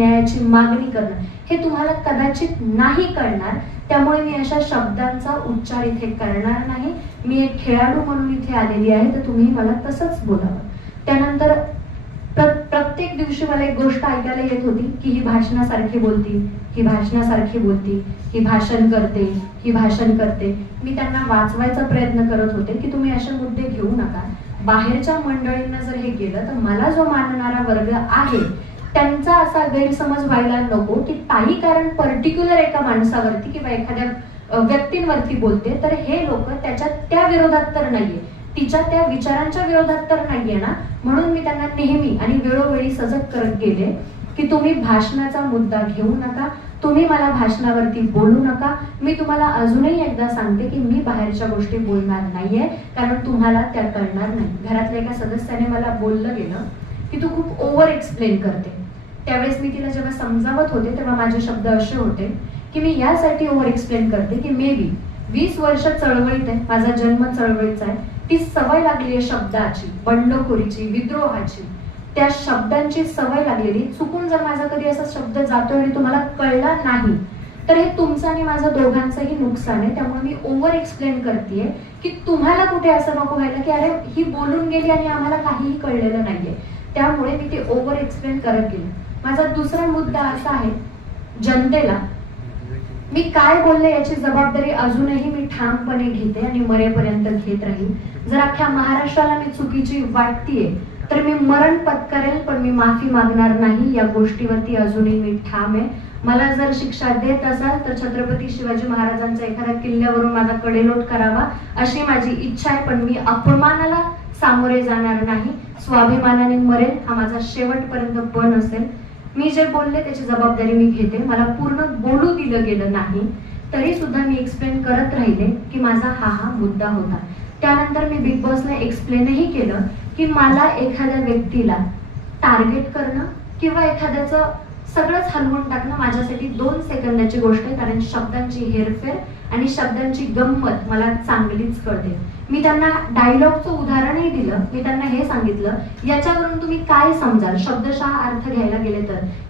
न्यायाची मागणी करणं हे तुम्हाला कदाचित नाही कळणार. त्यामुळे मी अशा शब्दांचा उच्चार इथे करणार नाही. मी एक खेळाडू म्हणून इथे आलेली आहे, तर तुम्ही मला तसंच बोलावं. त्यानंतर प्रत्येक दिवशी मला एक गोष्ट ऐकायला येत होती की ही भाषणासारखी बोलती, ही भाषणासारखी बोलती, ही भाषण करते, ही भाषण करते. मी त्यांना वाचवायचा प्रयत्न करत होते की तुम्ही असे मुद्दे घेऊ नका. बाहेरच्या मंडळींना जर हे केलं तर मला जो मानणारा वर्ग आहे त्यांचा असा गैरसमज व्हायला नको की ताई कारण पर्टिक्युलर एका माणसावरती किंवा एखाद्या व्यक्तींवरती बोलते तर हे लोक त्याच्या त्या विरोधात तर नाहीये, तिच्या त्या विचारांच्या विरोधात तर नाहीये ना. म्हणून मी त्यांना नेहमी आणि वेळोवेळी सजग करत गेले की तुम्ही भाषणाचा मुद्दा घेऊ नका, तुम्ही मला भाषणावरती बोलू नका. मी तुम्हाला अजूनही एकदा सांगते की मी बाहेरच्या गोष्टी बोलणार नाहीये, कारण तुम्हाला त्या कळणार नाही. घरातल्या एका सदस्याने मला बोललं गेलं की तू खूप ओव्हर एक्सप्लेन करते. त्यावेळेस मी तिला जेव्हा समजावत होते तेव्हा माझे शब्द असे होते की मी यासाठी ओव्हर एक्सप्लेन करते की मे बी 20 वर्ष चळवळीत आहे, माझा जन्म चळवळीचा आहे, ती सवय लागली आहे शब्दाची, बंडखोरीची, विद्रोहाची, त्या शब्दांची सवय लागलेली. चुकून जर माझा कधी असा शब्द जातोय आणि तुम्हाला कळला नाही तर हे तुमचं आणि माझं दोघांचंही नुकसान आहे. त्यामुळे मी ओव्हर एक्सप्लेन करतेय की तुम्हाला कुठे असं नको व्हायला की अरे ही बोलून गेली आणि आम्हाला काहीही कळलेलं नाहीये. त्यामुळे मी ते ओव्हर एक्सप्लेन करत गेले. माझा दुसरा मुद्दा असा आहे, जनतेला मी काय बोलले याची जबाबदारी अजूनही मी ठामपणे घेते आणि मरेपर्यंत घेत राहील. जर अख्ख्या महाराष्ट्राला मी चुकीची वाटतीये तर मी मरण पत्करेल, पण मी माफी मागणार नाही. या गोष्टीवरती अजूनही मी ठाम आहे. मला जर शिक्षा देत असाल तर छत्रपती शिवाजी महाराजांच्या एखाद्या किल्ल्यावरून माझा कडेलोट करावा अशी माझी इच्छा आहे, पण मी अपमानाला सामोरे जाणार नाही. स्वाभिमानाने मरेल हा माझा शेवटपर्यंत पण असेल. मी जे बोलले त्याची जबाबदारी मी घेते. मला पूर्ण बोलू दिलं गेलं नाही तरी सुद्धा मी एक्सप्लेन करत राहिले की माझा हा मुद्दा होता. त्यानंतर मी बिग बॉसला एक्सप्लेनही केलं की मला एखाद्या व्यक्तीला टार्गेट करणं किंवा एखाद्याचं सगळंच हलवून टाकणं माझ्यासाठी 2 सेकंदाची गोष्ट आहे, कारण शब्दांची हेरफेर आणि शब्दांची गंमत मला चांगलीच कळते. मी त्यांना डायलॉगचं उदाहरणही दिलं. मी त्यांना हे सांगितलं याच्यावरून तुम्ही काय समजाल शब्दशः अर्थ घ्यायला गेले तर,